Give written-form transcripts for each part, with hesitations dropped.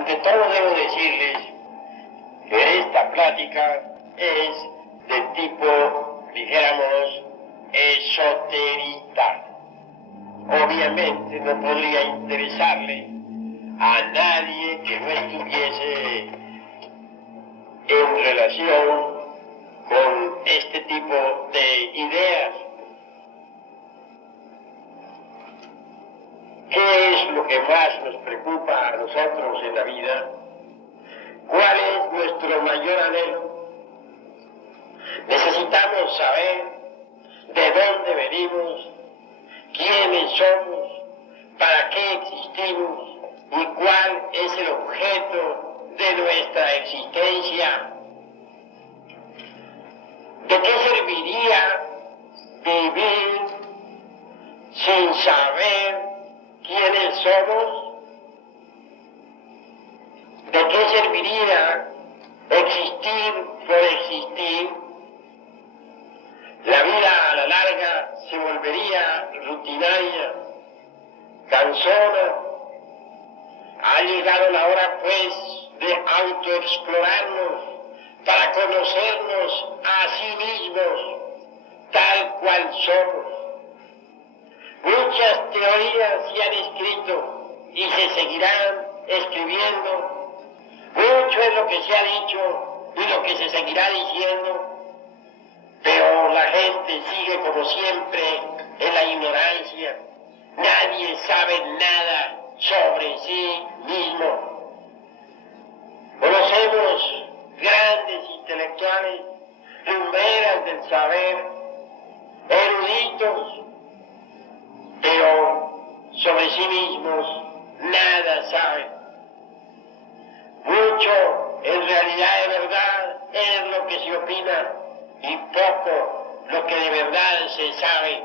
Ante todo debo decirles que esta plática es de tipo, dijéramos, esoterita. Obviamente no podría interesarle a nadie que no estuviese en relación con este tipo de ideas. ¿Qué es lo que más nos preocupa a nosotros en la vida? ¿Cuál es nuestro mayor anhelo? Necesitamos saber de dónde venimos, quiénes somos, para qué existimos y cuál es el objeto de nuestra existencia. ¿De qué serviría vivir sin saber quiénes somos? ¿De qué serviría existir por existir? La vida a la larga se volvería rutinaria, cansona. Ha llegado la hora, pues, de autoexplorarnos para conocernos a sí mismos, tal cual somos. Muchas teorías se han escrito y se seguirán escribiendo. Mucho es lo que se ha dicho y lo que se seguirá diciendo. Pero la gente sigue como siempre en la ignorancia. Nadie sabe nada sobre sí mismo. Conocemos grandes intelectuales, lumbreras del saber, eruditos, pero sobre sí mismos nada saben. Mucho, en realidad de verdad, es lo que se opina y poco lo que de verdad se sabe.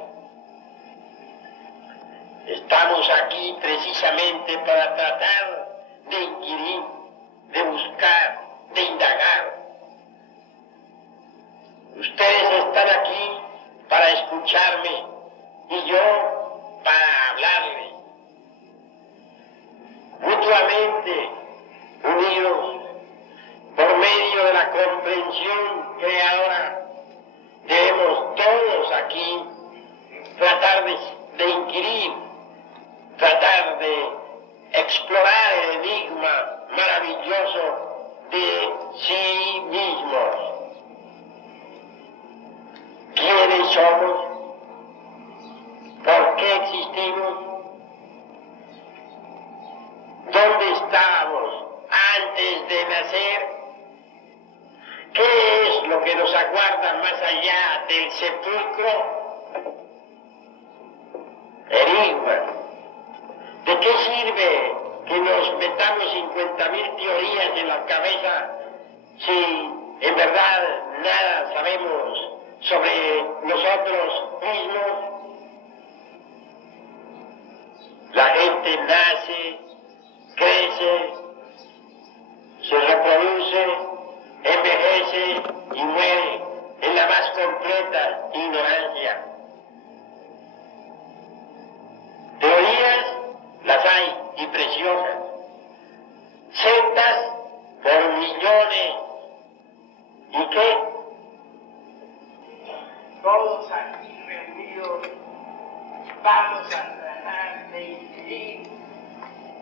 Estamos aquí precisamente para tratar de inquirir, de buscar, de indagar. Ustedes están aquí para escucharme y yo para hablarles. Mutuamente unidos por medio de la comprensión creadora, debemos todos aquí tratar de inquirir, tratar de explorar el enigma maravilloso de sí mismos. ¿Quiénes somos? ¿Por qué existimos? ¿Dónde estábamos antes de nacer? ¿Qué es lo que nos aguarda más allá del sepulcro? Enigma. ¿De qué sirve que nos metamos 50.000 teorías en la cabeza si en verdad nada sabemos sobre nosotros mismos? La gente nace, crece, se reproduce, envejece y muere en la más completa ignorancia. Teorías las hay y preciosas, sectas por millones. ¿Y qué? Todos aquí reunidos vamos a tratar de inquirir,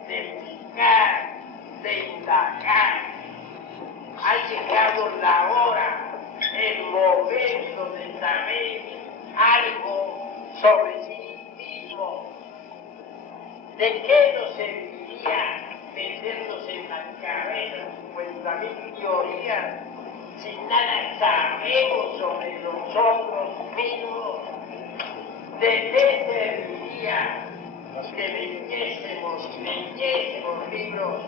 de buscar, de indagar. Ha llegado la hora, el momento de saber algo sobre sí mismo. ¿De qué nos serviría meternos en la cabeza 50.000 teorías si nada sabemos sobre nosotros mismos? ¿De qué serviría que leyésemos libros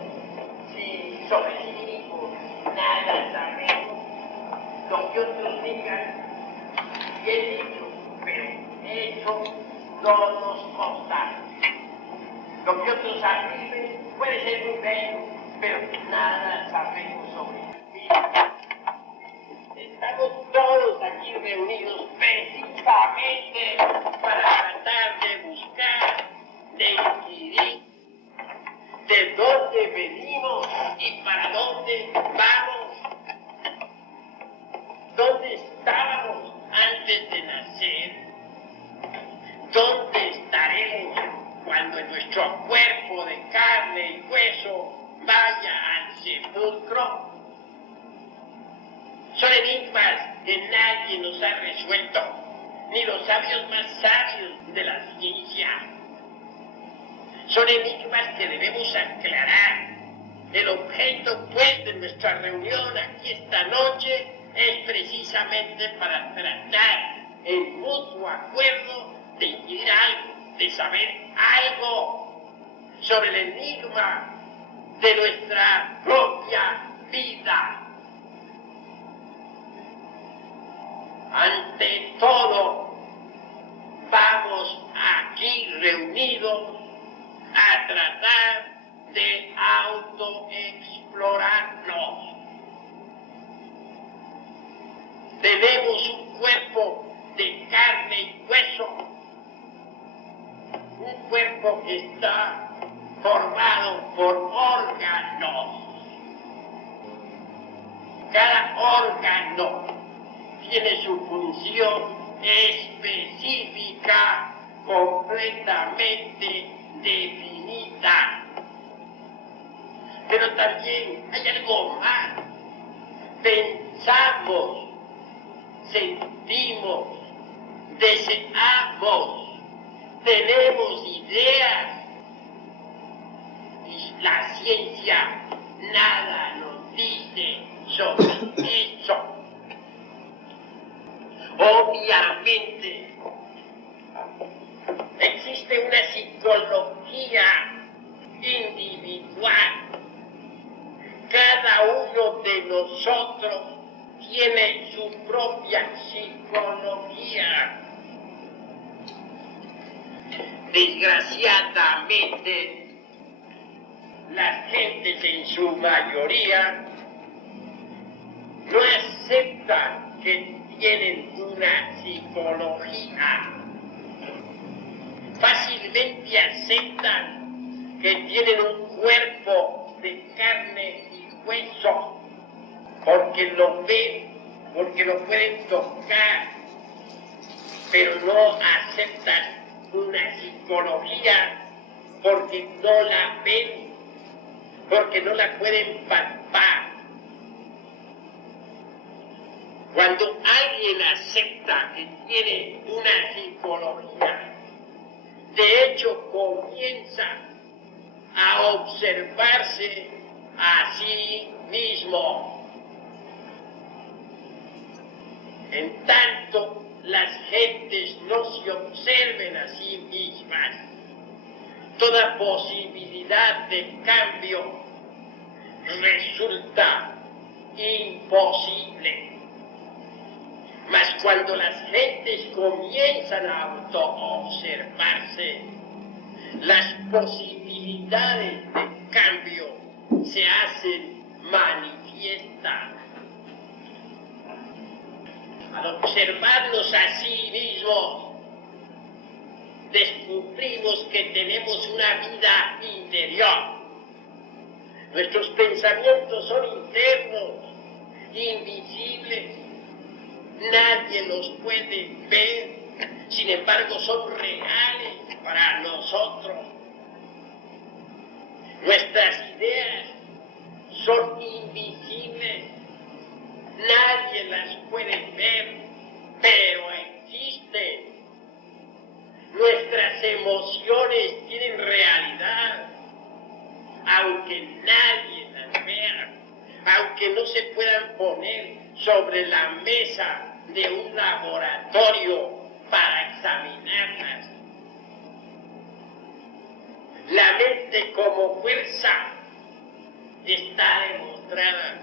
si sobre sí mismos nada sabemos? Lo que otros digan, bien dicho, pero hecho no nos consta. Lo que otros afirmen puede ser muy bello, pero nada sabemos sobre sí. Estamos todos aquí reunidos precisamente para tratar de buscar, de inquirir de dónde venimos ¿Y para dónde vamos? ¿Dónde estábamos antes de nacer? ¿Dónde estaremos cuando nuestro cuerpo de carne y hueso vaya al sepulcro? Son enigmas que nadie nos ha resuelto, ni los sabios más sabios de la ciencia. Son enigmas que debemos aclarar. El objeto, pues, de nuestra reunión aquí esta noche es precisamente para tratar en mutuo acuerdo de inquirir algo, de saber algo sobre el enigma de nuestra propia vida. Ante todo, vamos aquí reunidos a tratar de autoexplorarnos. Tenemos un cuerpo de carne y hueso, un cuerpo que está formado por órganos. Cada órgano tiene su función específica, completamente definida. Pero también hay algo más. Pensamos, sentimos, deseamos, tenemos ideas. Y la ciencia nada nos dice sobre eso. Obviamente, existe una psicología individual. Cada uno de nosotros tiene su propia psicología. Desgraciadamente, las gentes en su mayoría no aceptan que tienen una psicología. Fácilmente aceptan que tienen un cuerpo de carne y hueso, porque lo ven, porque lo pueden tocar, pero no aceptan una psicología porque no la ven, porque no la pueden palpar. Cuando alguien acepta que tiene una psicología, de hecho comienza a observarse a sí mismo. En tanto las gentes no se observen a sí mismas, toda posibilidad de cambio resulta imposible. Mas cuando las gentes comienzan a autoobservarse, las posibilidades de cambio se hacen manifiestas. Al observarnos a sí mismos, descubrimos que tenemos una vida interior. Nuestros pensamientos son internos, invisibles. Nadie los puede ver, sin embargo son reales para nosotros. Nuestras ideas son invisibles, nadie las puede ver, pero existen. Nuestras emociones tienen realidad, aunque nadie las vea, aunque no se puedan poner sobre la mesa de un laboratorio para examinarlas. La mente como fuerza está demostrada.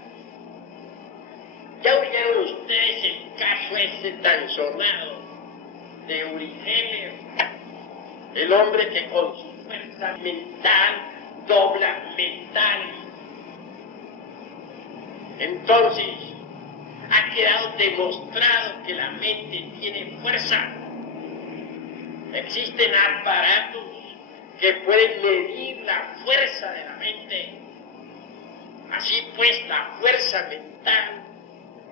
¿Ya oyeron ustedes el caso ese tan sonado de Uri Geller? El hombre que con su fuerza mental dobla metales. Entonces, ha quedado demostrado que la mente tiene fuerza. Existen aparatos que pueden medir la fuerza de la mente. Así pues, la fuerza mental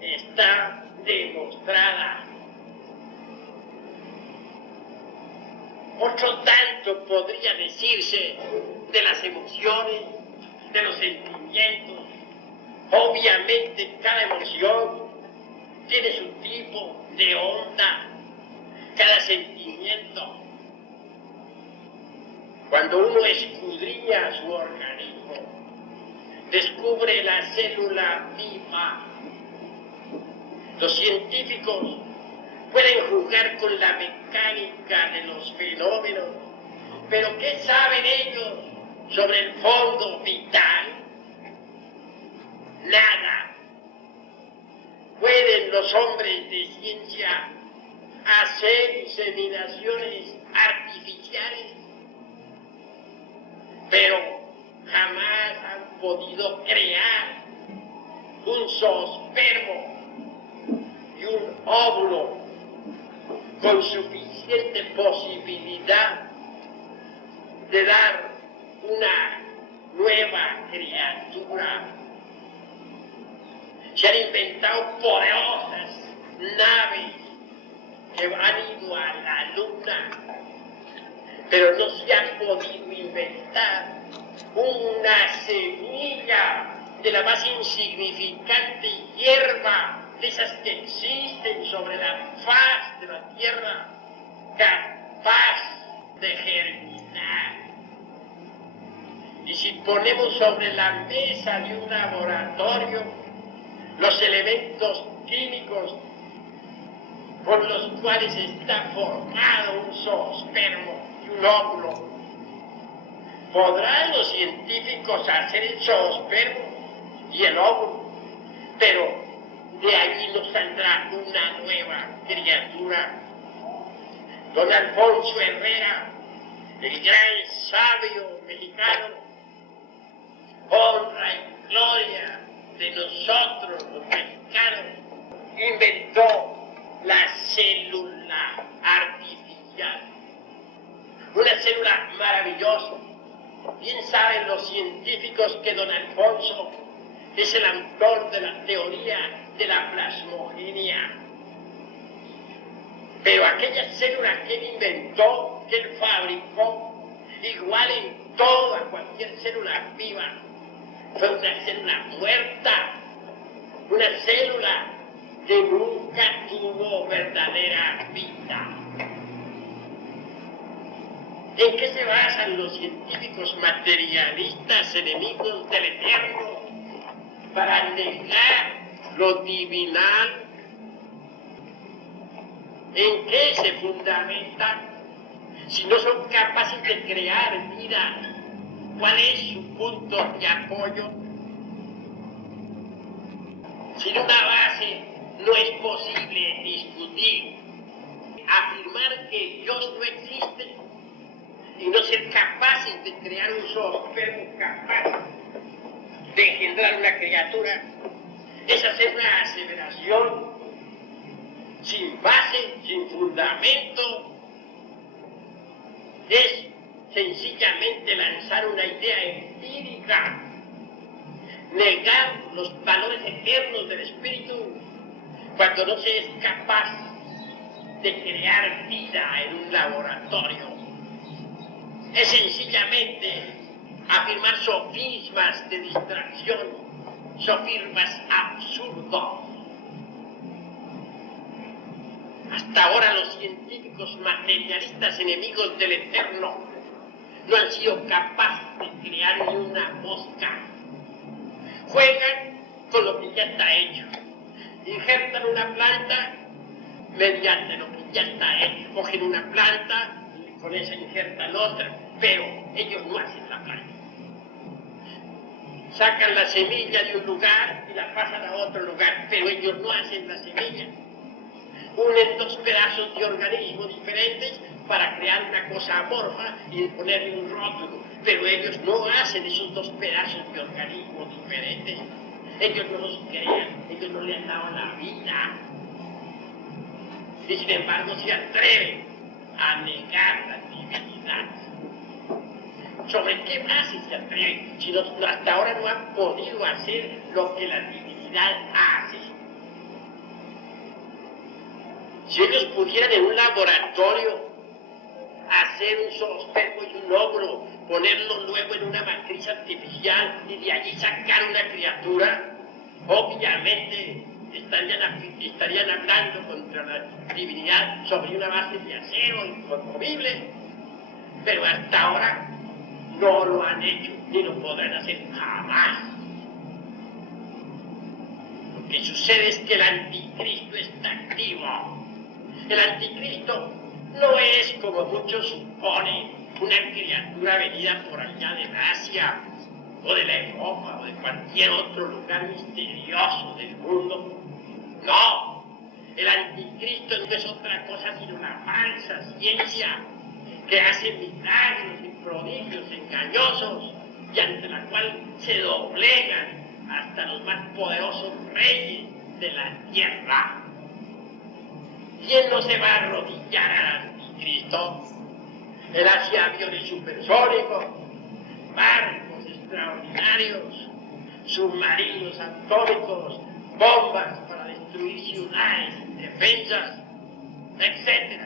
está demostrada. Otro tanto podría decirse de las emociones, de los sentimientos. Obviamente cada emoción tiene su tipo de onda, cada sentimiento. Cuando uno escudriña su organismo, descubre la célula viva. Los científicos pueden jugar con la mecánica de los fenómenos, pero ¿qué saben ellos sobre el fondo vital? Nada. ¿Pueden los hombres de ciencia hacer inseminaciones artificiales? Pero jamás han podido crear un zoospermo y un óvulo con suficiente posibilidad de dar una nueva criatura. Se han inventado poderosas naves que han ido a la luna, pero no se ha podido inventar una semilla de la más insignificante hierba de esas que existen sobre la faz de la tierra, capaz de germinar. Y si ponemos sobre la mesa de un laboratorio los elementos químicos con los cuales está formado un zoospermo y un óvulo, ¿podrán los científicos hacer el zoospermo y el óvulo? Pero de allí nos saldrá una nueva criatura. Don Alfonso Herrera, el gran sabio mexicano, honra y gloria de nosotros los mexicanos, inventó la célula artificial. Una célula maravillosa. Bien saben los científicos que don Alfonso es el autor de la teoría de la plasmogenia. Pero aquella célula que él inventó, que él fabricó, igual en toda cualquier célula viva, fue una célula muerta, una célula que nunca tuvo verdadera vida. ¿En qué se basan los científicos materialistas enemigos del Eterno para negar lo divinal? ¿En qué se fundamentan? Si no son capaces de crear vida, ¿cuál es su punto de apoyo? Sin una base no es posible discutir, afirmar que Dios no existe y no ser capaces de crear un zoospermo capaz de engendrar una criatura. Es hacer una aseveración sin base, sin fundamento. Es sencillamente lanzar una idea empírica, negar los valores eternos del espíritu cuando no se es capaz de crear vida en un laboratorio. Es sencillamente afirmar sofismas de distracción, sofismas absurdos. Hasta ahora los científicos materialistas enemigos del Eterno no han sido capaces de crear ni una mosca. Juegan con lo que ya está hecho. Injertan una planta mediante lo que ya está hecho. Cogen una planta y con esa injertan otra, pero ellos no hacen la planta. Sacan la semilla de un lugar y la pasan a otro lugar, pero ellos no hacen la semilla. Unen dos pedazos de organismo diferentes para crear una cosa amorfa y ponerle un rótulo, pero ellos no hacen esos dos pedazos de organismo diferentes. Ellos no los crean, ellos no le han dado la vida. Y sin embargo se atreven a negar la divinidad. ¿Sobre qué base se atreven si hasta ahora no han podido hacer lo que la divinidad hace? Si ellos pudieran en un laboratorio hacer un zoospermo y un óvulo, ponerlo luego en una matriz artificial y de allí sacar una criatura, obviamente estarían hablando contra la divinidad sobre una base de acero inconmovible, pero hasta ahora no lo han hecho ni lo podrán hacer jamás. Lo que sucede es que el anticristo está activo. El anticristo no es, como muchos suponen, una criatura venida por allá de Asia, o de la Europa, o de cualquier otro lugar misterioso del mundo. No, el anticristo no es otra cosa sino una falsa ciencia que hace milagros y prodigios engañosos y ante la cual se doblegan hasta los más poderosos reyes de la tierra. ¿Quién no se va a arrodillar al anticristo? Él hace aviones supersónicos, barcos extraordinarios, submarinos atómicos, bombas para destruir ciudades indefensas, etc.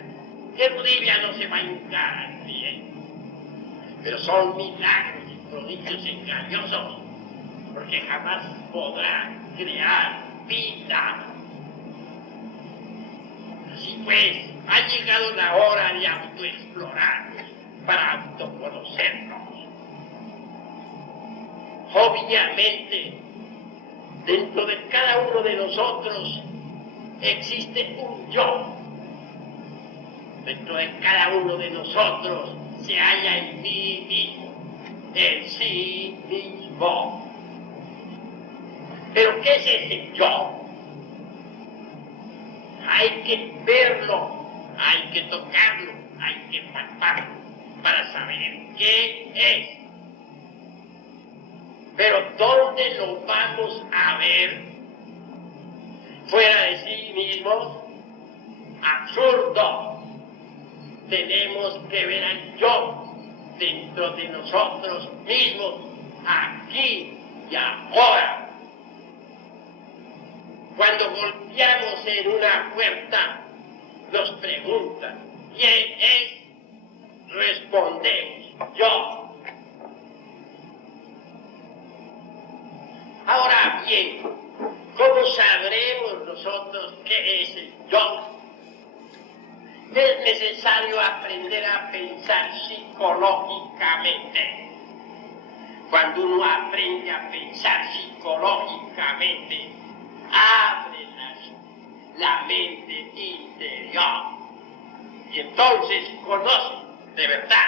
En Libia no se va a hincar al pie, pero son milagros y prodigios engañosos, porque jamás podrá crear vida. Así pues, ha llegado la hora de autoexplorarnos para autoconocernos. Obviamente, dentro de cada uno de nosotros existe un yo. Dentro de cada uno de nosotros se halla el mí mismo, el sí mismo. ¿Pero qué es ese yo? Hay que verlo, hay que tocarlo, hay que palparlo para saber qué es. Pero ¿dónde lo vamos a ver? Fuera de sí mismos, absurdo. Tenemos que ver al yo dentro de nosotros mismos, aquí y ahora. Cuando golpeamos en una puerta, nos preguntan, ¿quién es? Respondemos, yo. Ahora bien, ¿cómo sabremos nosotros qué es el yo? Es necesario aprender a pensar psicológicamente. Cuando uno aprende a pensar psicológicamente, abre la mente interior y entonces conoce de verdad,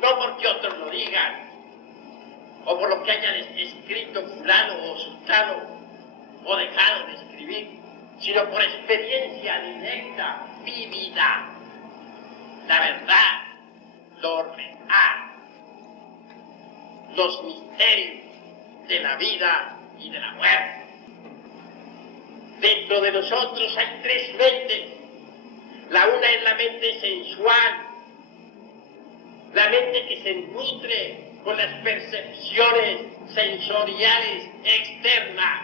no porque otros lo digan o por lo que haya escrito fulano o sultano o dejado de escribir, sino por experiencia directa, vivida, la verdad, lo real, los misterios de la vida y de la muerte. Dentro de nosotros hay tres mentes. La una es la mente sensual, la mente que se nutre con las percepciones sensoriales externas.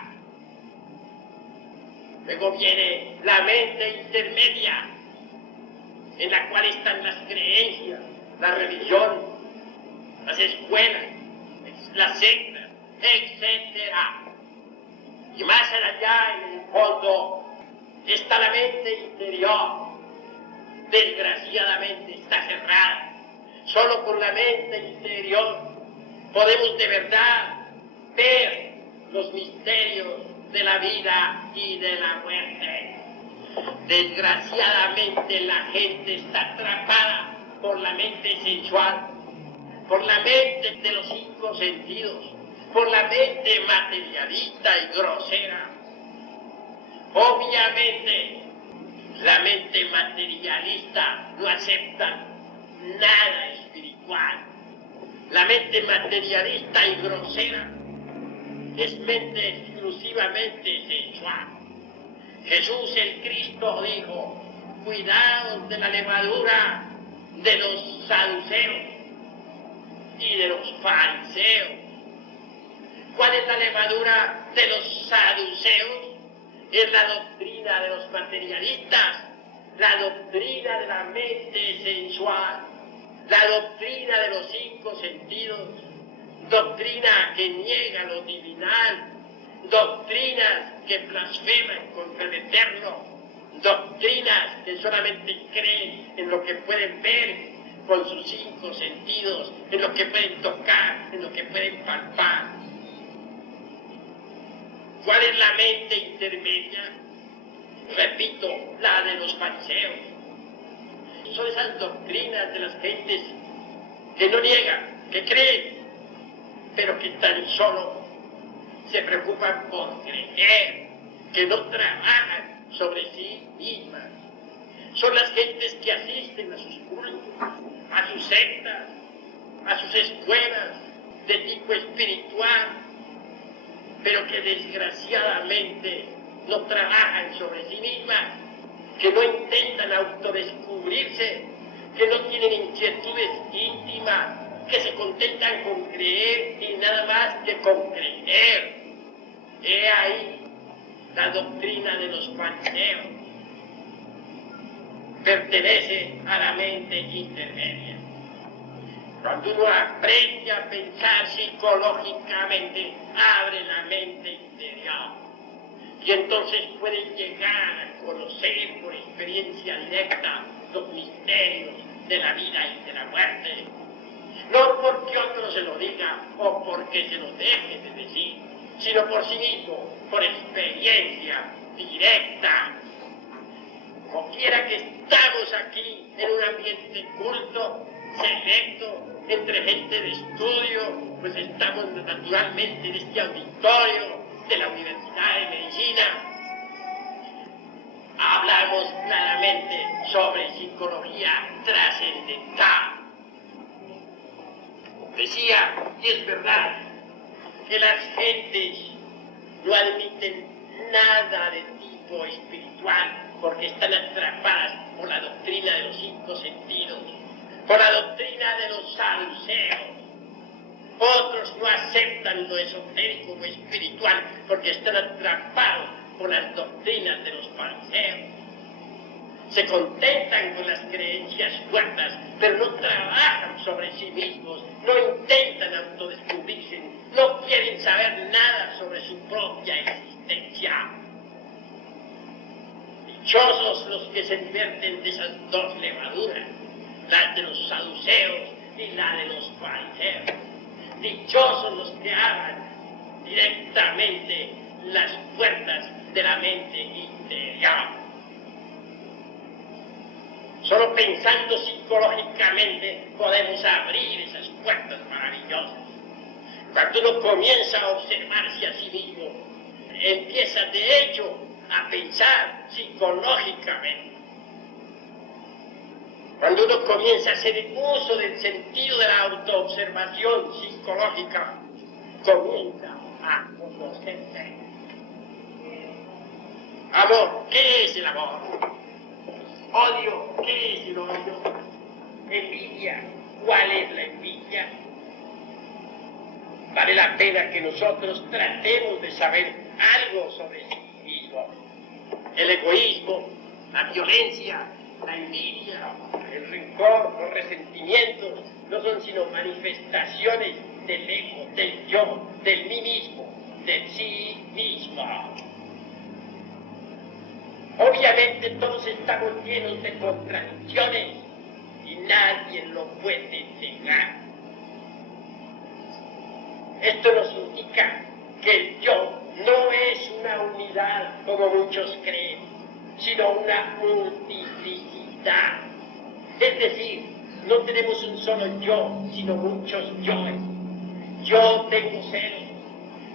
Luego viene la mente intermedia, en la cual están las creencias, la religión, las escuelas, las sectas, etc. Y más allá, en el fondo, está la mente interior. Desgraciadamente está cerrada. Solo con la mente interior podemos de verdad ver los misterios de la vida y de la muerte. Desgraciadamente la gente está atrapada por la mente sensual, por la mente de los cinco sentidos, por la mente materialista y grosera. Obviamente, la mente materialista no acepta nada espiritual. La mente materialista y grosera es mente exclusivamente sensual. Jesús el Cristo dijo, cuidaos de la levadura de los saduceos. y de los fariseos. ¿Cuál es la levadura de los saduceos? Es la doctrina de los materialistas, la doctrina de la mente sensual, la doctrina de los 5 sentidos, doctrina que niega lo divinal, doctrinas que blasfeman contra el Eterno, doctrinas que solamente creen en lo que pueden ver con sus 5 sentidos, en lo que pueden tocar, en lo que pueden palpar. ¿Cuál es la mente intermedia? Repito, la de los fariseos. Son esas doctrinas de las gentes que no niegan, que creen, pero que tan solo se preocupan por creer, que no trabajan sobre sí mismas. Son las gentes que asisten a sus cultos, a sus sectas, a sus escuelas de tipo espiritual, pero que desgraciadamente no trabajan sobre sí mismas, que no intentan autodescubrirse, que no tienen inquietudes íntimas, que se contentan con creer y nada más que con creer. He ahí la doctrina de los fariseos. Pertenece a la mente intermedia. Cuando uno aprende a pensar psicológicamente, abre la mente interior. Y entonces puede llegar a conocer por experiencia directa los misterios de la vida y de la muerte. No porque otro se lo diga o porque se lo deje de decir, sino por sí mismo, por experiencia directa. Como quiera que estamos aquí en un ambiente culto, selecto, entre gente de estudio, pues estamos naturalmente en este auditorio de la Universidad de Medicina. Hablamos claramente sobre psicología trascendental. Decía, y es verdad, que las gentes no admiten nada de tipo espiritual porque están atrapadas por la doctrina de los 5 sentidos, por la doctrina de los saduceos. Otros no aceptan lo esotérico o espiritual porque están atrapados por las doctrinas de los fariseos. Se contentan con las creencias muertas, pero no trabajan sobre sí mismos, no intentan autodescubrirse, no quieren saber nada sobre su propia existencia. Dichosos los que se divierten de esas 2 levaduras, la de los saduceos y la de los fariseos. Dichosos los que abran directamente las puertas de la mente interior. Solo pensando psicológicamente podemos abrir esas puertas maravillosas. Cuando uno comienza a observarse a sí mismo, empieza de hecho a pensar psicológicamente. Cuando uno comienza a hacer uso del sentido de la autoobservación psicológica, comienza a conocerse. Amor, ¿qué es el amor? Odio, ¿qué es el odio? Envidia, ¿cuál es la envidia? Vale la pena que nosotros tratemos de saber algo sobre sí mismos. El egoísmo, la violencia, la envidia, el rencor, los resentimientos no son sino manifestaciones del ego, del yo, del mí mismo, del sí mismo. Obviamente todos estamos llenos de contradicciones y nadie lo puede negar. Esto nos indica que el yo no es una unidad como muchos creen, sino una multiplicidad. Es decir, no tenemos un solo yo, sino muchos yoes. Yo tengo celos,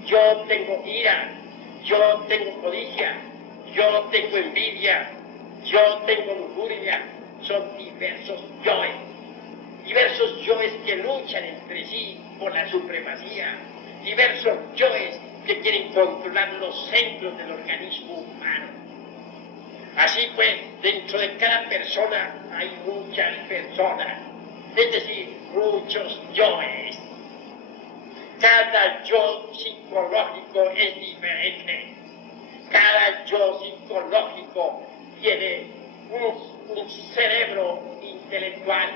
yo tengo ira, yo tengo codicia, yo tengo envidia, yo tengo lujuria. Son diversos yoes. Diversos yoes que luchan entre sí por la supremacía. Diversos yoes que quieren controlar los centros del organismo humano. Así pues, dentro de cada persona hay muchas personas. es decir, muchos yoes. Cada yo psicológico es diferente. Cada yo psicológico tiene un cerebro intelectual,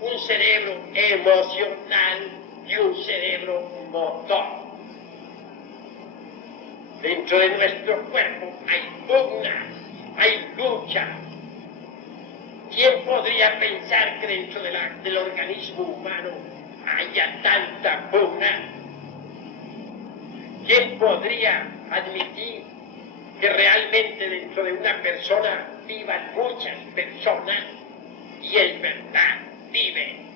un cerebro emocional y un cerebro motor. Dentro de nuestro cuerpo hay pugnas, hay lucha. ¿Quién podría pensar que dentro del organismo humano haya tanta pugna? ¿Quién podría admitir que realmente dentro de una persona vivan muchas personas? Y es verdad, viven.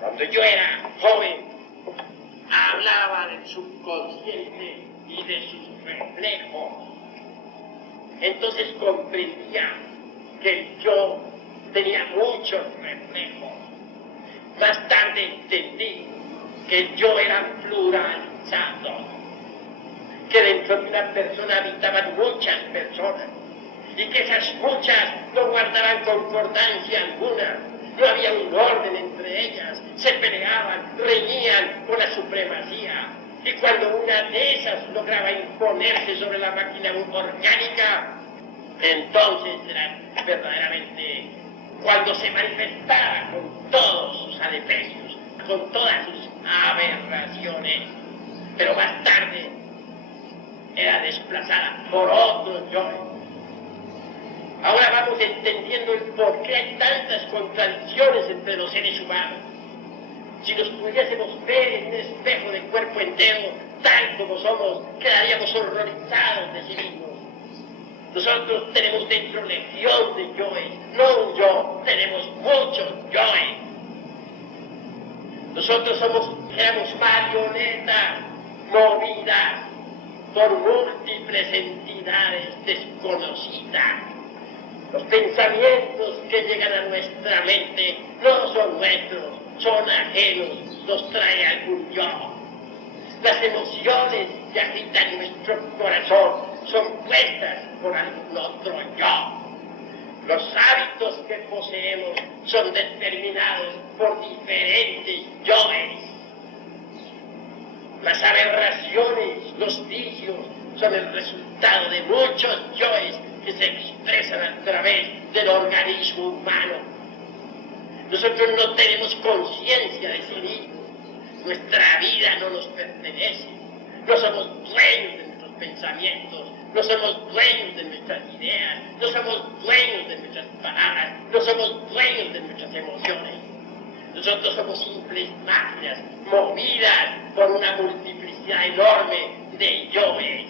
Cuando yo era joven, hablaba del subconsciente y de sus reflejos. Entonces comprendía que el yo tenía muchos reflejos. Más tarde entendí que el yo era pluralizado, que dentro de una persona habitaban muchas personas y que esas muchas no guardaban concordancia alguna, no había un orden entre ellas, se peleaban, reñían con la supremacía, y cuando una de esas lograba imponerse sobre la máquina orgánica, entonces era verdaderamente cuando se manifestaba con todos sus adefesios, con todas sus aberraciones, pero más tarde era desplazada por otro yo. Ahora vamos entendiendo el por qué hay tantas contradicciones entre los seres humanos. Si nos pudiésemos ver en un espejo de cuerpo entero, tal como somos, quedaríamos horrorizados de sí mismos. Nosotros tenemos dentro legión de yoes, no un yo, tenemos muchos yoes. Nosotros éramos marionetas movidas por múltiples entidades desconocidas. Los pensamientos que llegan a nuestra mente no son nuestros, son ajenos, los trae algún yo. Las emociones que agitan nuestro corazón son puestas por algún otro yo. Los hábitos que poseemos son determinados por diferentes yoes. Las aberraciones, los vicios, son el resultado de muchos yoes que se expresan a través del organismo humano. Nosotros no tenemos conciencia de sí mismos. Nuestra vida no nos pertenece. No somos dueños de nuestros pensamientos. No somos dueños de nuestras ideas. No somos dueños de nuestras palabras. No somos dueños de nuestras emociones. Nosotros somos simples máquinas movidas por una multiplicidad enorme de yoes.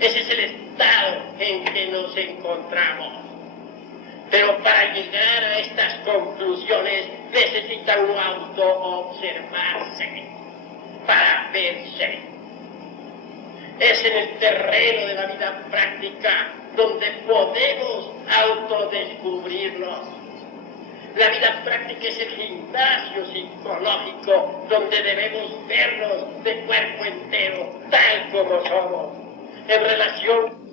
Ese es el estado en que nos encontramos. Pero para llegar a estas conclusiones necesita uno autoobservarse para verse. Es en el terreno de la vida práctica donde podemos autodescubrirnos. La vida práctica es el gimnasio psicológico donde debemos vernos de cuerpo entero, tal como somos, en relación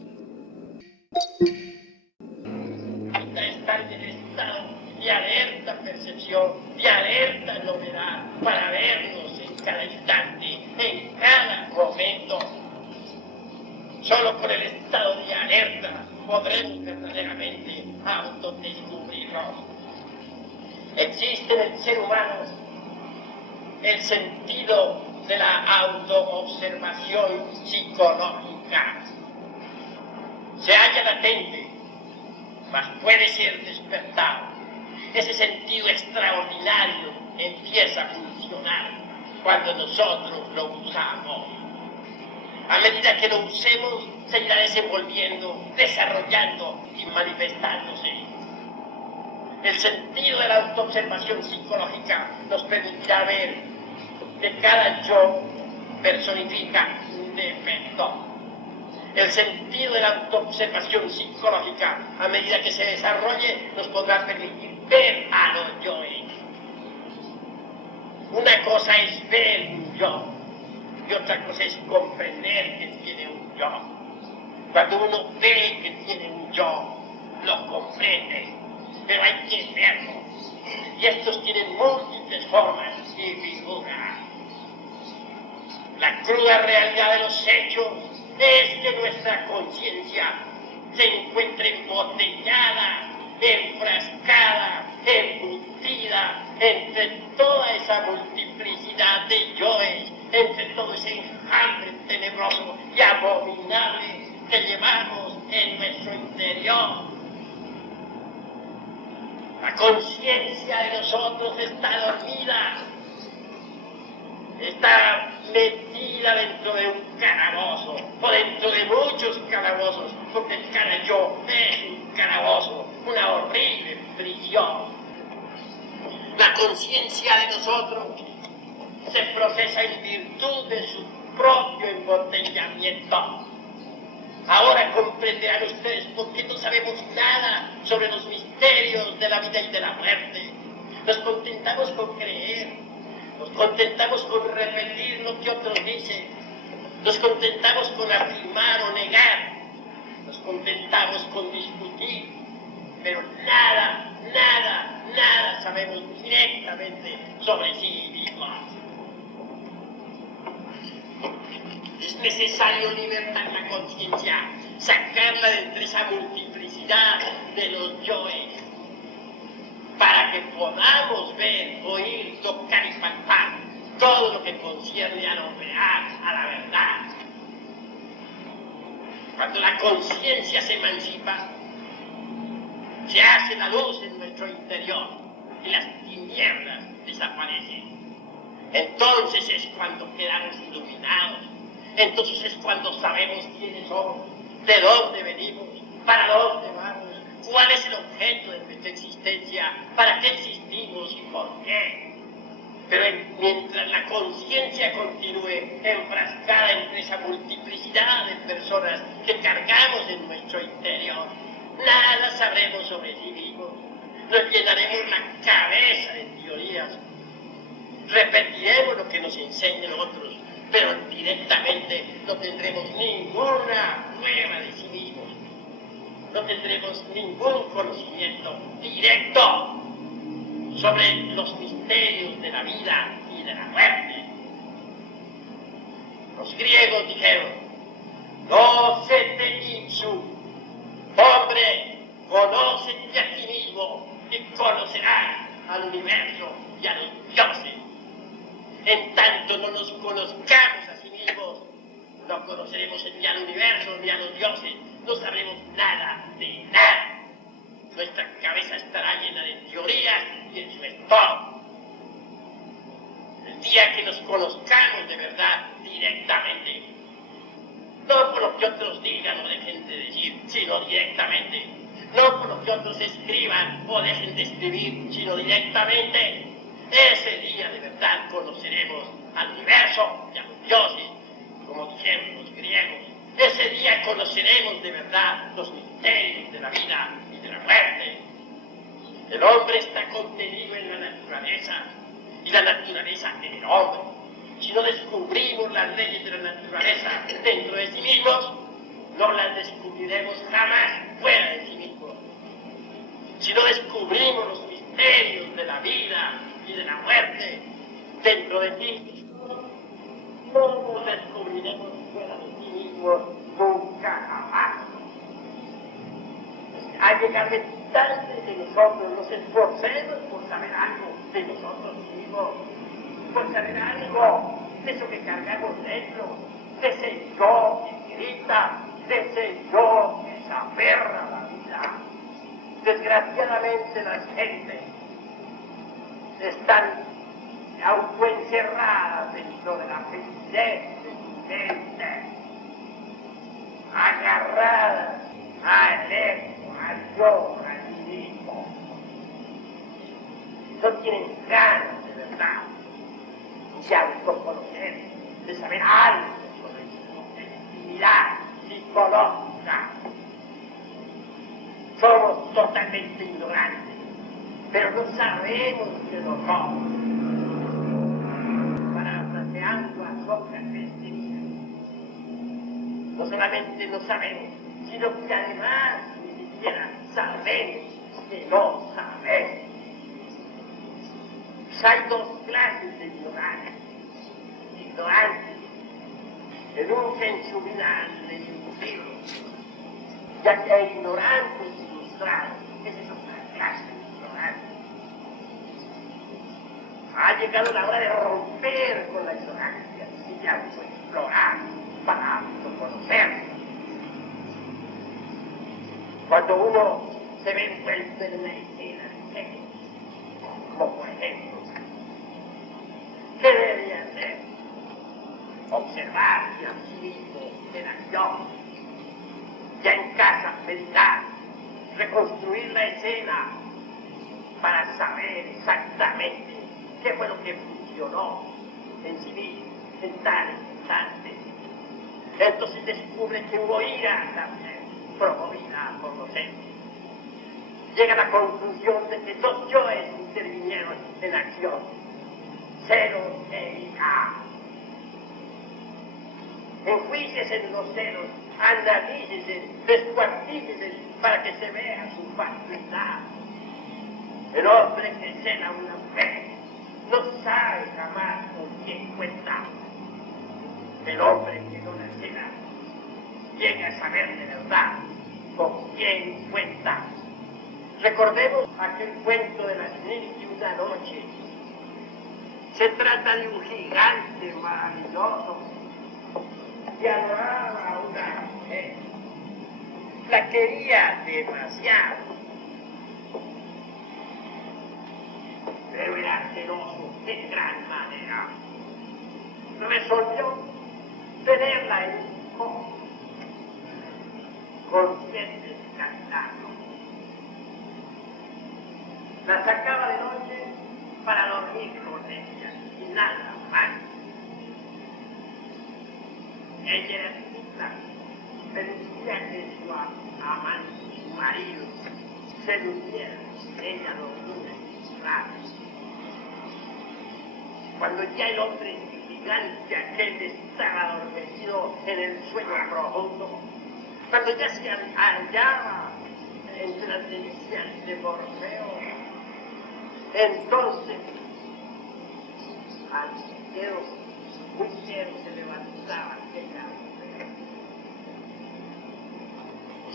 a estar en el estado de alerta percepción, de alerta novedad, para vernos en cada instante, en cada momento. Solo con el estado de alerta podremos verdaderamente autodescubrirnos. Existe en el ser humano el sentido de la autoobservación psicológica. Se halla latente, mas puede ser despertado. Ese sentido extraordinario empieza a funcionar cuando nosotros lo usamos. A medida que lo usemos, se irá desenvolviendo, desarrollando y manifestándose. El sentido de la autoobservación psicológica nos permitirá ver que cada yo personifica un defecto. El sentido de la autoobservación psicológica, a medida que se desarrolle, nos podrá permitir ver a los yoes. Una cosa es ver un yo, y otra cosa es comprender que tiene un yo. Cuando uno ve que tiene un yo, lo comprende. pero hay que verlo. Y estos tienen múltiples formas y figuras. La cruda realidad de los hechos es que nuestra conciencia se encuentra embotellada, enfrascada, embutida entre toda esa multiplicidad de yoes, entre todo ese enjambre tenebroso y abominable que llevamos en nuestro interior. La conciencia de nosotros está dormida, está metida dentro de un calabozo, o dentro de muchos calabozos, porque el cara yo es un calabozo, una horrible prisión. La conciencia de nosotros se procesa en virtud de su propio embotellamiento. Ahora comprenderán ustedes por qué no sabemos nada sobre los misterios de la vida y de la muerte. Nos contentamos con creer, nos contentamos con repetir lo que otros dicen, nos contentamos con afirmar o negar, nos contentamos con discutir, pero nada sabemos directamente sobre sí mismos. Es necesario libertar la conciencia, sacarla de entre esa multiplicidad de los yoes, para que podamos ver, oír, tocar y palpar todo lo que concierne a lo real, a la verdad. Cuando la conciencia se emancipa, se hace la luz en nuestro interior y las tinieblas desaparecen. Entonces es cuando quedamos iluminados. Entonces es cuando sabemos quiénes somos, de dónde venimos, para dónde vamos, cuál es el objeto de nuestra existencia, para qué existimos y por qué. Pero mientras la conciencia continúe enfrascada entre esa multiplicidad de personas que cargamos en nuestro interior, nada sabremos sobre sí mismos. Nos llenaremos la cabeza de teorías, repetiremos lo que nos enseñan otros, pero directamente no tendremos ninguna prueba de sí mismos. No tendremos ningún conocimiento directo sobre los misterios de la vida y de la muerte. Los griegos dijeron, "Gnócete ipsum", hombre, conócete a ti mismo y conocerás al universo y a los dioses. En tanto no nos conozcamos a sí mismos, no conoceremos ni al universo ni a los dioses, no sabremos nada de nada. Nuestra cabeza estará llena de teorías y eso es todo. El día que nos conozcamos de verdad directamente, no por lo que otros digan o dejen de decir, sino directamente, no por lo que otros escriban o dejen de escribir, sino directamente, ese día de verdad conoceremos al universo y a los dioses, como dijeron los griegos. Ese día conoceremos de verdad los misterios de la vida y de la muerte. El hombre está contenido en la naturaleza y la naturaleza en el hombre. Si no descubrimos las leyes de la naturaleza dentro de sí mismos, no las descubriremos jamás fuera de sí mismos. Si no descubrimos los misterios de la vida y de la muerte dentro de ti, no nos descubriremos fuera de sí mismos nunca jamás. Ha llegado el instante que nosotros nos esforcemos por saber algo de nosotros mismos, por saber algo de eso que cargamos dentro, de ese yo que grita, de ese yo que se aferra a la vida. Desgraciadamente las gentes están autoencerradas dentro de la rigidez de su mente, agarradas al ego, al yo, al sí mismo. No tienen ganas de verdad de se autoconocer, de saber algo sobre su intimidad psicológica. Somos totalmente ignorantes, pero no sabemos que lo somos. Parafraseando a Sócrates diría, no solamente no sabemos, sino que además ni siquiera sabemos que no saber. Hay dos clases de ignorantes. Ignorantes que nunca en su vida han leído un libro, ya que hay ignorantes ilustrados. Esa es otra clase de ignorantes. Ha llegado la hora de romper con la ignorancia y de autoexplorar para autoconocerse. Cuando uno se ve envuelto en una escena de sexo, como por ejemplo, ¿qué debe hacer? Observarse a sí mismo en acción. Ya en casa, meditar, reconstruir la escena para saber exactamente qué fue lo que funcionó en sí mismo, en tal instante. Entonces descubre que hubo ira también, promovida por los entes. Llega a la conclusión de que dos yoes intervinieron en acción, celos e ira. Enjuíciese en los celos, analícese, descuartícese para que se vea su fatuidad. El hombre que cela una mujer no sabe jamás con quién cuenta. El hombre que no la cela llega a saber de verdad con quién cuenta. Recordemos aquel cuento de las 1001 noches. Se trata de un gigante maravilloso que adoraba a una mujer. La quería demasiado, pero era celoso de gran manera. Resolvió tenerla en un cojo, consciente de castigarlo. La sacaba de noche para dormir con ella y nada más. Ella era chiquita, pero decía que su amante, su marido, se durmiera. Ella dormía en sus brazos. Cuando ya el hombre gigante aquel estaba adormecido en el sueño profundo, cuando ya se hallaba entre las delicias de Morfeo, entonces al cielo, muy cielo se levantaba aquella mujer.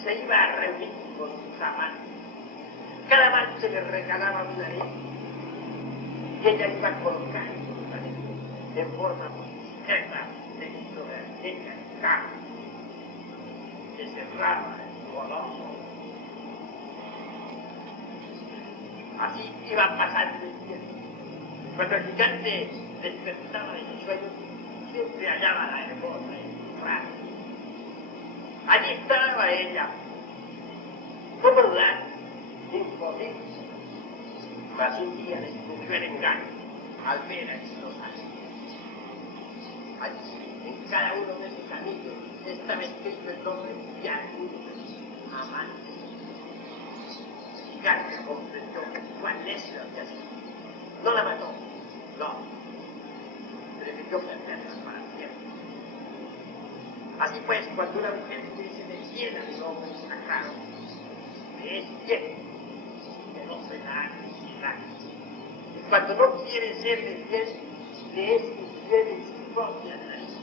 Se iba a reunir con sus amantes. Cada amante le regalaba una niña y ella iba a colocar sus anillos en forma muy discreta dentro de aquella caja que cerraba el coloso. Así iba pasando el tiempo. Cuando el gigante despertaba de su sueño, siempre hallaba a la hermosa en su brazo. Allí estaba ella, como dudar, imposible. Mas un día descubrió el engaño al ver a estos anillos. Allí, en cada uno de esos anillos, estaba escrito el nombre de alguno de sus amantes. El gigante comprendió cuán necio había sido. No la mató, no. Prefirió perderla para siempre. Así pues, cuando una mujer dice de quién al hombre sagrado, le es bien que no se la haga infiel. Y cuando no quiere serle fiel, le es infiel en su propia nariz.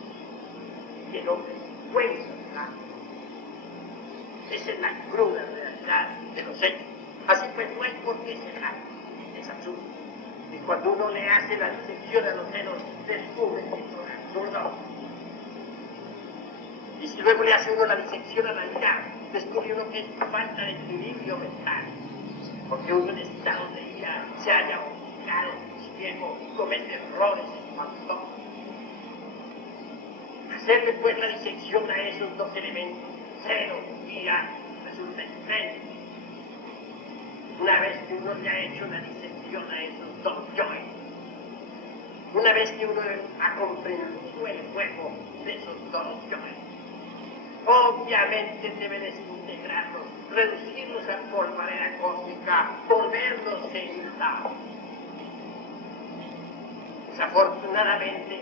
Y el hombre cuenta del acto. Esa es la cruda realidad de los hechos. Así pues, no hay por qué celar. Es absurdo. Y cuando uno le hace la disección a los senos, descubre que eso es absurdo. Y si luego le hace uno la disección a la ira, descubre uno que es falta de equilibrio mental. Porque uno en estado de ira se halla obstinado, ciego, comete errores espantosos. Hacerle pues la disección a esos dos elementos, celo y ira, resulta extraño. Una vez que uno le ha hecho la disección a esos dos yoes, una vez que uno ha comprendido el juego de esos dos yoes, obviamente debe desintegrarlos, reducirlos a polvareda cósmica, volverlos en nada. Desafortunadamente,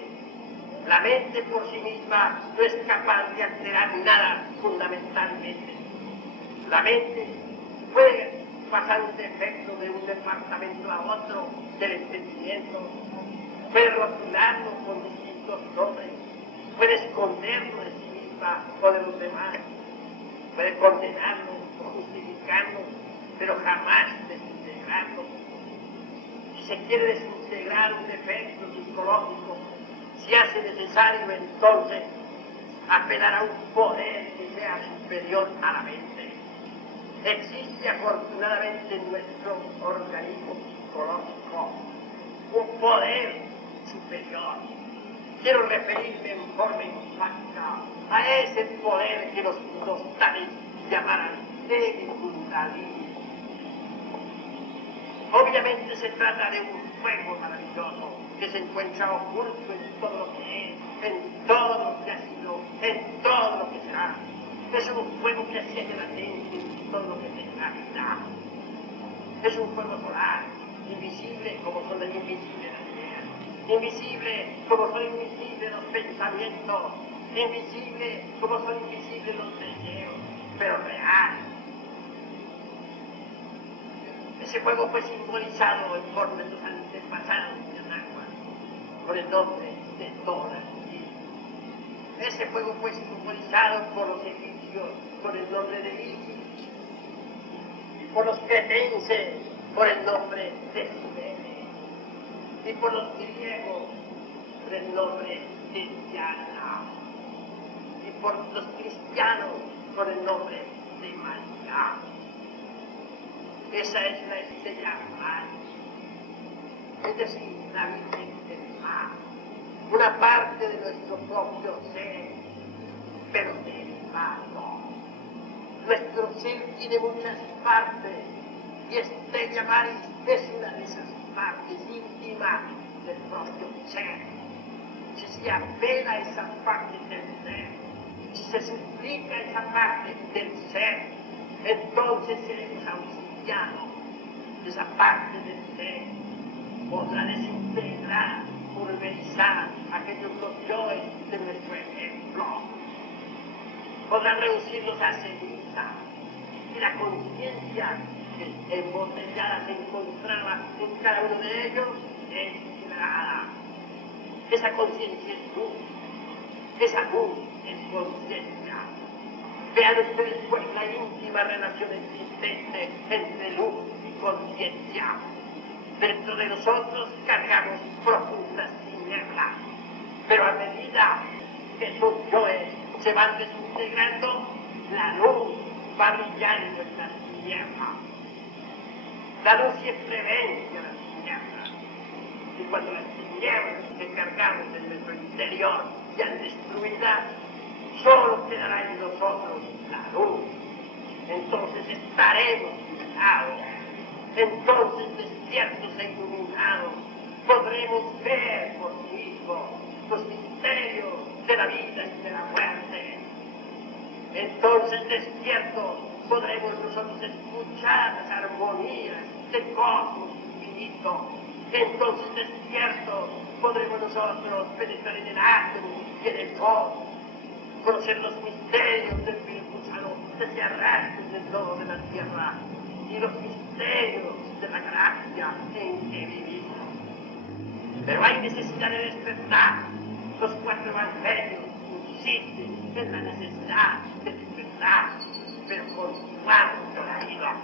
la mente por sí misma no es capaz de alterar nada fundamentalmente. La mente puede pasar un defecto de un departamento a otro del entendimiento, puede rotularlo con distintos nombres, puede esconderlo de sí misma o de los demás, puede condenarlo o justificarlo, pero jamás desintegrarlo. Si se quiere desintegrar un defecto psicológico, si hace necesario entonces apelar a un poder que sea superior a la mente. Existe afortunadamente en nuestro organismo psicológico un poder superior. Quiero referirme en forma enfática a ese poder que los tales llamarán el Kundalini. Obviamente se trata de un fuego maravilloso que se encuentra oculto en todo lo que es, en todo lo que ha sido, en todo lo que será. Es un fuego que asciende latente en todo lo que tenga vida. Es un fuego solar, invisible como son invisibles las ideas, invisible como son invisibles los pensamientos, invisible como son invisibles los deseos, pero real. Ese fuego fue simbolizado en forma de los antepasados de Anagua, por el nombre de Tora. Ese fuego fue simbolizado por los egipcios, por el nombre de Isis, y por los cretenses, por el nombre de Cibele, y por los griegos, por el nombre de Diana, y por los cristianos, por el nombre de María. Esa es la estrella mar, es decir, la Virgen del mar, una parte de nuestro propio ser, pero derivado. Nuestro ser tiene muchas partes y Estrella Maris es una de esas partes íntimas del propio ser. Si se apela a esa parte del ser, si se suplica esa parte del ser, entonces seremos auxiliados de esa parte del ser. Podrá desintegrar, pulverizar aquellos yoes de nuestro ejemplo. Podrá reducirlos a ceniza. Y la conciencia que embotellada se encontraba en cada uno de ellos es liberada. Esa conciencia es luz. Esa luz es conciencia. Vean ustedes pues la íntima relación existente entre luz y conciencia. Dentro de nosotros cargamos profundas tinieblas, pero a medida que esos yoes se van desintegrando, la luz va brillando en las tinieblas. La luz siempre vence a las tinieblas, y cuando las tinieblas que cargamos en nuestro interior sean destruidas, solo quedará en nosotros la luz. Entonces estaremos liberados. Entonces, despiertos e iluminados, podremos ver por mismos los misterios de la vida y de la muerte. Entonces, despiertos, podremos nosotros escuchar las armonías del cosmos infinito. Entonces, despiertos, podremos nosotros penetrar en el átomo y en el cosmos, conocer los misterios del virus gusano que se arrastran del lodo de la tierra y los misterios de la galaxia en que vivimos. Pero hay necesidad de despertar. Los 4 evangelios insisten en la necesidad de despertar, pero continuamos dormidos.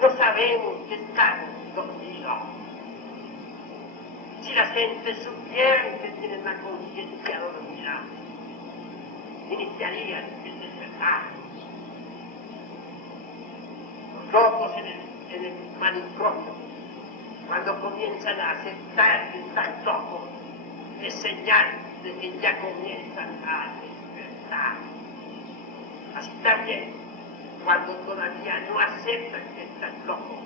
No sabemos que estamos dormidos. Si la gente supiera que tienen la conciencia dormida, iniciarían el despertar. Los locos en el manicomio, cuando comienzan a aceptar que están locos, es señal de que ya comienzan a despertar. Así también, cuando todavía no aceptan que están locos,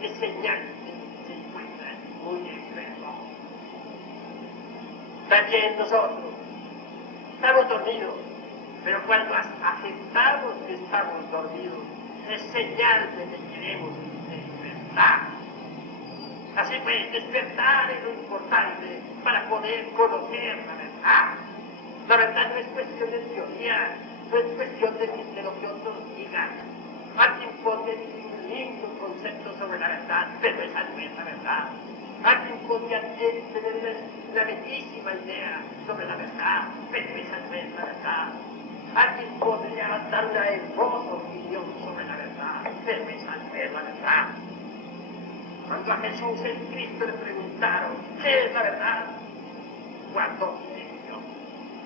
es señal de que se encuentran muy enfermos. También nosotros estamos dormidos, pero cuando aceptamos que estamos dormidos, es señal de que queremos despertar. Así pues, despertar es lo importante para poder conocer la verdad. La verdad no es cuestión de teoría, no es cuestión de lo que otros digan. Alguien podría decir ningún concepto sobre la verdad, pero esa no es la verdad. Alguien podría tener una bellísima idea sobre la verdad, pero esa no es la verdad. Alguien podría dar una hermosa opinión sobre la verdad, pero esa no es la verdad. Cuando a Jesús el Cristo le preguntaron, ¿qué es la verdad?, guardó silencio.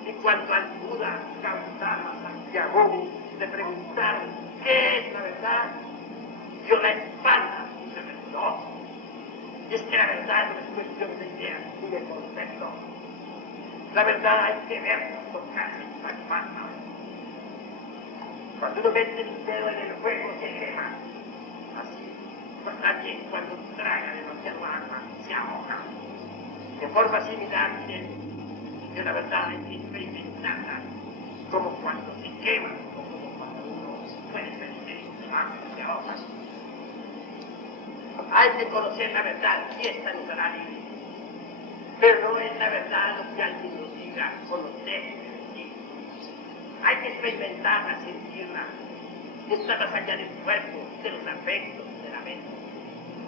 Y cuando al Buda Gautama Sakyamuni le preguntaron, ¿qué es la verdad?, dio la espalda y se retiró. Y es que la verdad no es cuestión de ideas ni de conceptos. La verdad hay que verla, tocarla y palparla. Cuando uno mete el dedo en el fuego se quema. Así, pues también cuando traga demasiado agua se ahoga. De forma similar, miren, que la verdad hay que experimentarla, como cuando se quema, o como cuando uno puede perder el agua y se ahoga. Hay que conocer la verdad y esta nos hará libres. Pero no es la verdad lo que alguien nos diga o nos deje de decir. Hay que experimentarla, sentirla. Está más allá del cuerpo, de los afectos, de la mente.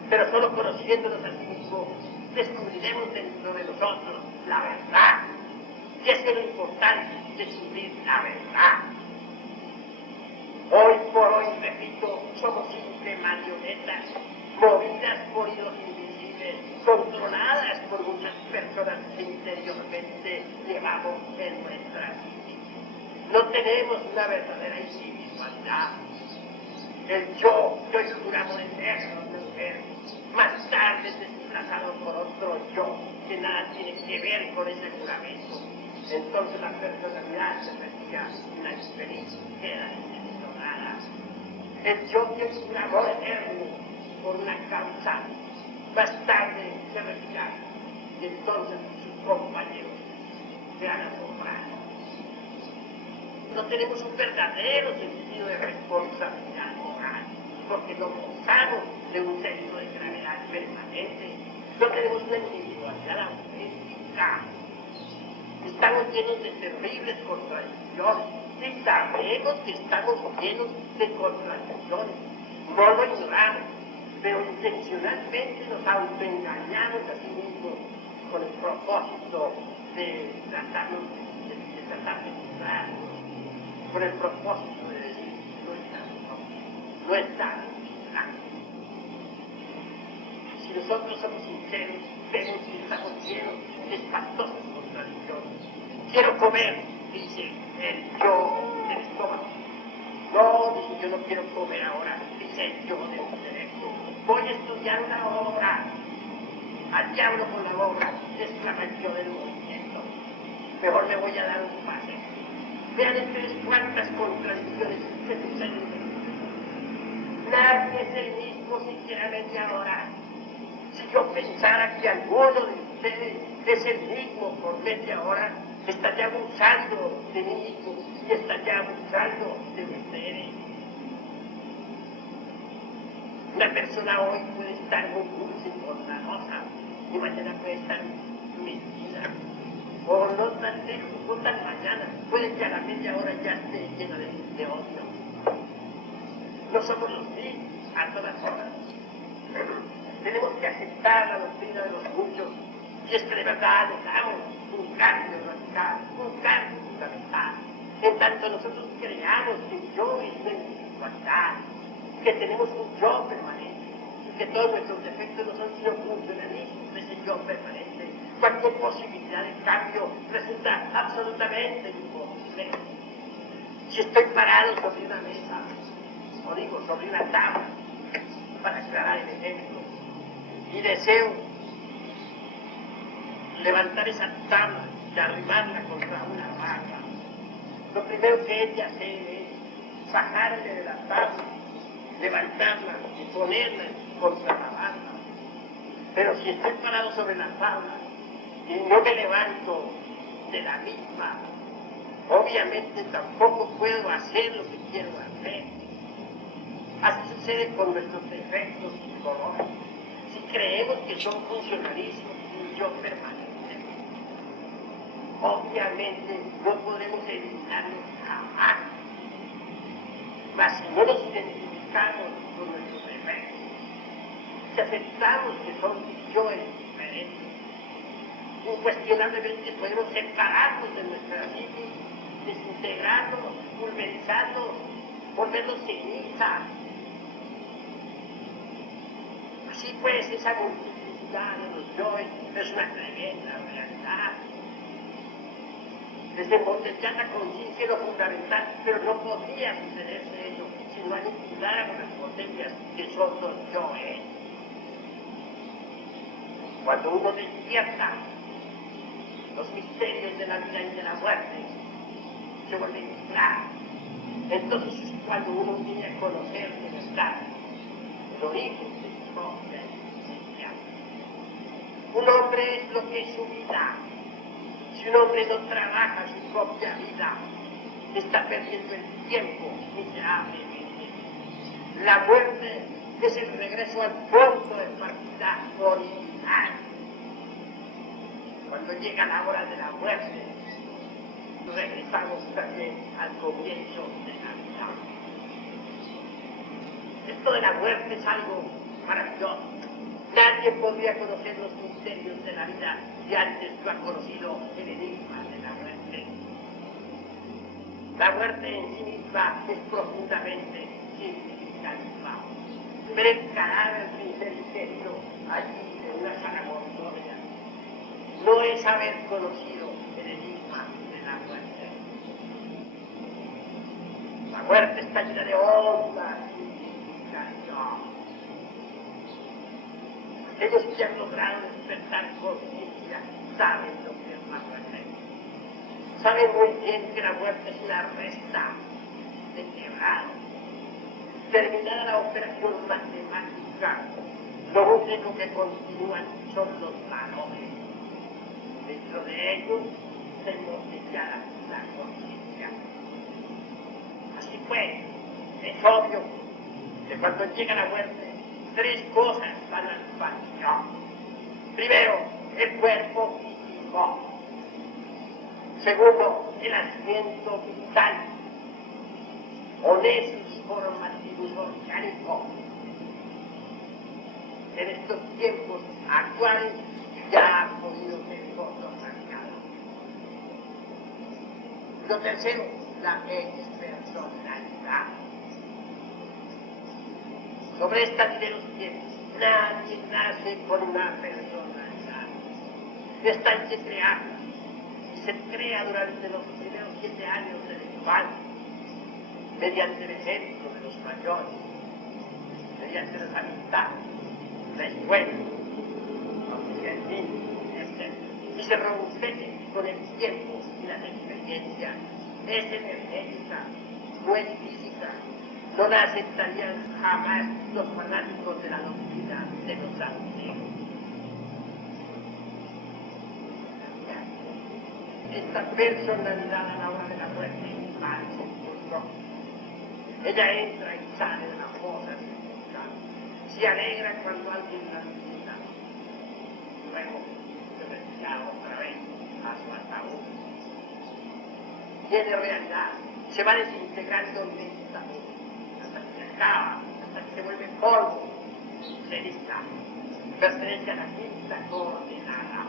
Pero solo conociéndonos a sí mismos, descubriremos dentro de nosotros la verdad. Y es que lo importante es descubrir la verdad. Hoy por hoy, repito, somos simples marionetas, movidas por hilos invisibles, controladas por muchas personas que interiormente llevamos en nuestras vidas. No tenemos una verdadera individualidad. El yo es un amor eterno de mujer, más tarde es desplazado por otro yo, que nada tiene que ver con ese juramento. Entonces la personalidad se retira y la infeliz queda decepcionada. El yo es un amor eterno por una causa, más tarde se retira y entonces sus compañeros se han asombrado. No tenemos un verdadero sentido de responsabilidad moral, porque no gozamos de un centro de gravedad permanente, no tenemos una individualidad auténtica. Estamos llenos de terribles contradicciones y sabemos que estamos llenos de contradicciones. No lo ignoramos, pero intencionalmente nos autoengañamos a sí mismos con el propósito de tratar de librarnos, con el propósito de decir no estamos librando. Si nosotros somos sinceros, vemos que estamos llenos de espantosas contradicciones. Quiero comer, dice el yo del estómago. No, dice, yo no quiero comer ahora, dice el yo del intelecto. Voy a estudiar una obra. Al diablo con la obra, exclama el yo del movimiento. Mejor me voy a dar un pase. Vean ustedes cuántas contradicciones se suceden. Nadie es el mismo siquiera media hora. Si yo pensara que alguno de ustedes es el mismo por media hora, estaría abusando de mí mismo y estaría abusando de ustedes. Una persona hoy puede estar muy dulce y bondadosa y mañana puede estar mentira. O no tan lejos, no tan mañana, puede que a la media hora ya esté llena de odio. No somos los mismos a todas horas. Tenemos que aceptar la doctrina de los muchos, y es que de verdad necesitamos un cambio radical, un cambio fundamental. En tanto nosotros creamos que el yo es una individualidad, que tenemos un yo permanente, y que todos nuestros defectos no son sino funcionalismos de ese yo permanente. Cualquier posibilidad de cambio resulta absolutamente imposible. Si estoy parado sobre una mesa, o digo sobre una tabla, para aclarar el ejemplo, y deseo levantar esa tabla y arrimarla contra una barra, lo primero que he de hacer es bajarle de la tabla, levantarla y ponerla contra la barra. Pero si estoy parado sobre la tabla y no me levanto de la misma, obviamente tampoco puedo hacer lo que quiero hacer. Así sucede con nuestros defectos psicológicos. Si creemos que son funcionalismos y yo permanente, obviamente no podremos eliminarlos jamás. Mas si no nos identificamos con nuestros defectos, diferentes. Si aceptamos que son yoes diferentes, incuestionablemente podemos separarnos de nuestra psiquis, desintegrarnos, pulverizarnos, volvernos ceniza. Así pues, esa multiplicidad de los yoes es una tremenda realidad. Desembotellar la conciencia es lo fundamental, pero no podría sucederse ello si no aniquiláramos las potencias que son los yoes. Cuando uno despierta, los misterios de la vida y de la muerte se vuelven claros. Entonces es cuando uno viene a conocer de verdad el origen de su propia existencia. Un hombre es lo que es su vida. Si un hombre no trabaja su propia vida, está perdiendo el tiempo miserablemente. La muerte es el regreso al punto de partida original. Cuando llega la hora de la muerte, regresamos también al comienzo de la vida. Esto de la muerte es algo maravilloso. Nadie podría conocer los misterios de la vida si antes no ha conocido el enigma de la muerte. La muerte en sí misma es profundamente significativa. Ver el cadáver sin ser interior allí en una sala mortuoria no es haber conocido el enigma de la muerte. La muerte está llena de honda significación. Aquellos que han logrado despertar conciencia saben lo que es la muerte. Saben muy bien que la muerte es una resta de quebrado. Terminada la operación matemática, lo único que continúan son los valores. Dentro de ellos se embotellada la conciencia. Así pues, es obvio que cuando llega la muerte, tres cosas van al vacío. Primero, el cuerpo físico. Segundo, el asiento vital. Onesis formativos orgánicos. En estos tiempos actuales ya ha podido ser todo arrancado. Lo tercero, la expersonalidad. Sobre esta diré los tiempos. Nadie nace con una personalidad. Esta hay que crearla. Y se crea durante los primeros 7 años de la infancia, mediante el ejemplo de los mayores, mediante las amistades, la escuela, el niño, etc. Y se robustece con el tiempo y las experiencias. Es energética, no es física. No la aceptarían jamás los fanáticos de la doctrina de los antiguos. Esta personalidad a la hora de la muerte va al sepulcro. Ella entra y sale de la fosa sepulcral. Se alegra cuando alguien la visita. Luego se retira otra vez a su ataúd. Tiene realidad, se va desintegrando lentamente hasta que se acaba, hasta que se vuelve polvo, ceniza, pertenece a la quinta coordenada.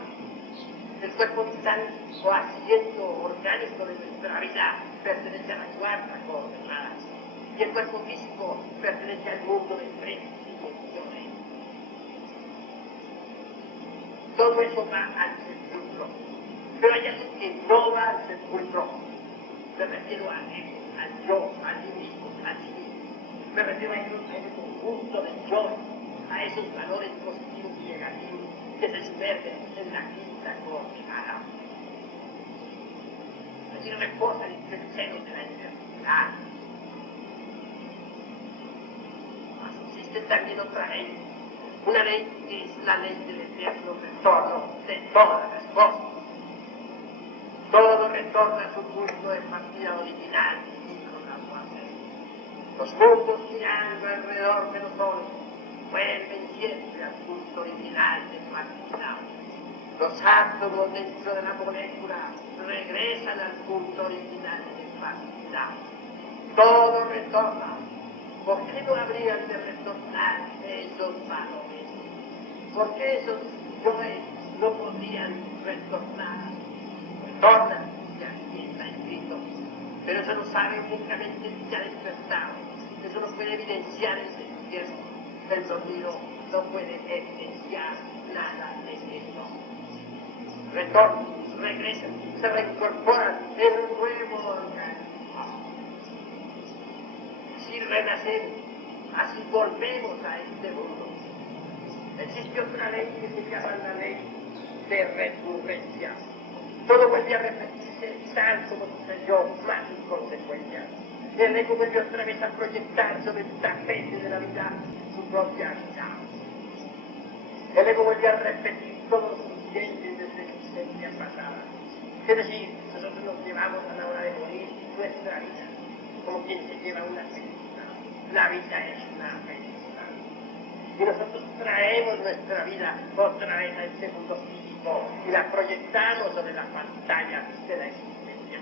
El cuerpo vital o asiento orgánico de nuestra vida pertenece a la cuarta coordenada. Y el cuerpo físico pertenece al mundo de 3 dimensiones. Todo eso va al sepulcro. Pero hay algo que no va al sepulcro. Me refiero al ego, al yo, al mí mismo, al sí mismo. Me refiero a ese conjunto de yo, a esos valores positivos y negativos que se sumergen en la quinta coordenada. Allí reposa el seno de la eternidad. Existe también otra ley, una ley que es la ley del eterno retorno de todas las cosas. Todo retorna a su punto de partida original, dijo Lavoisier. Los mundos girando alrededor de los soles vuelven siempre al punto original de partida. Los átomos dentro de la molécula regresan al punto original de partida. Todo retorna. ¿Por qué no habrían de retornar esos valores? ¿Por qué esos yoes no podrían retornar? Retornan, ya aquí está escrito. Pero eso no sabe únicamente el que ha despertado. Eso no puede evidenciar el despierto. El dormido no puede evidenciar nada de eso. Retornan, regresan, se reincorporan en un nuevo organismo. Así renacemos, así volvemos a este mundo. Existe otra ley que se llama la ley de recurrencia. Todo vuelve a repetirse tal como sucedió, más sin consecuencias. El ego vuelve otra vez a proyectar sobre el tapete de la vida su propia vida. El ego vuelve a repetir todos los incidentes de su existencia pasada. Es decir, nosotros nos llevamos a la hora de morir nuestra vida, como quien se lleva una película. La vida es una película. Y nosotros traemos nuestra vida otra vez a este mundo físico y la proyectamos sobre la pantalla de la existencia.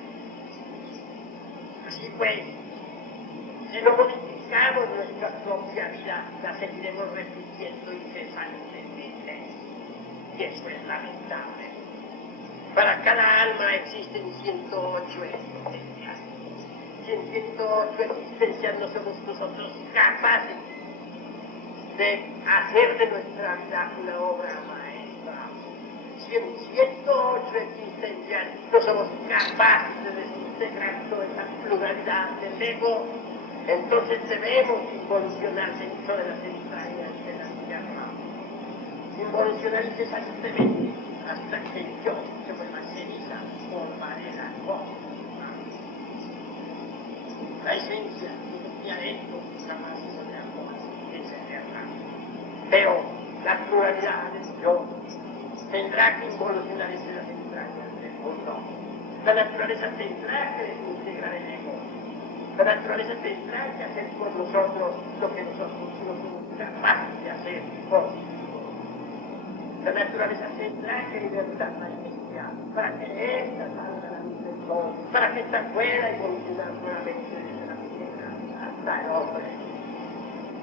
Así pues, si no modificamos nuestra propia vida, la seguiremos repitiendo incesantemente. Y eso es lamentable. Para cada alma existen 108 existencias. Y en 108 existencias no somos nosotros capaces de hacer de nuestra vida una obra maestra. Si en 108 existencias no somos capaces de desintegrar toda esa pluralidad del ego, entonces debemos involucionar dentro de las entrañas de la tierra. Involucionar incesantemente hasta que el yo se vuelva ceniza por varela cósmica. La esencia de adentro jamás se podrá es eterna. Pero la pluralidad del yo tendrá que involucionar entre las entrañas del mundo. La naturaleza tendrá que desintegrar el ego. La naturaleza tendrá que hacer por nosotros lo que nosotros no somos capaces de hacer por sí mismos. La naturaleza tendrá que libertar la iglesia para que ésta salga a la luz del sol, para que ésta pueda evolucionar nuevamente desde la tierra hasta el hombre.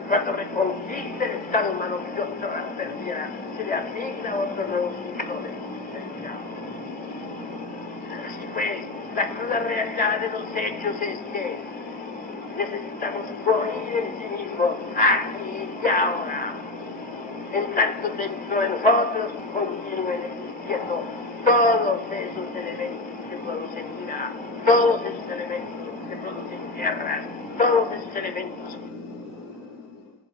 Cuando reconquiste el estado humano que Dios perdiera, se le asigna otro nuevo ciclo de existencia. Así pues, la cruda realidad de los hechos es que necesitamos morir en sí mismos, aquí y ahora. En tanto dentro de nosotros continúen existiendo todos esos elementos que producen ira, todos esos elementos que producen guerras, todos esos elementos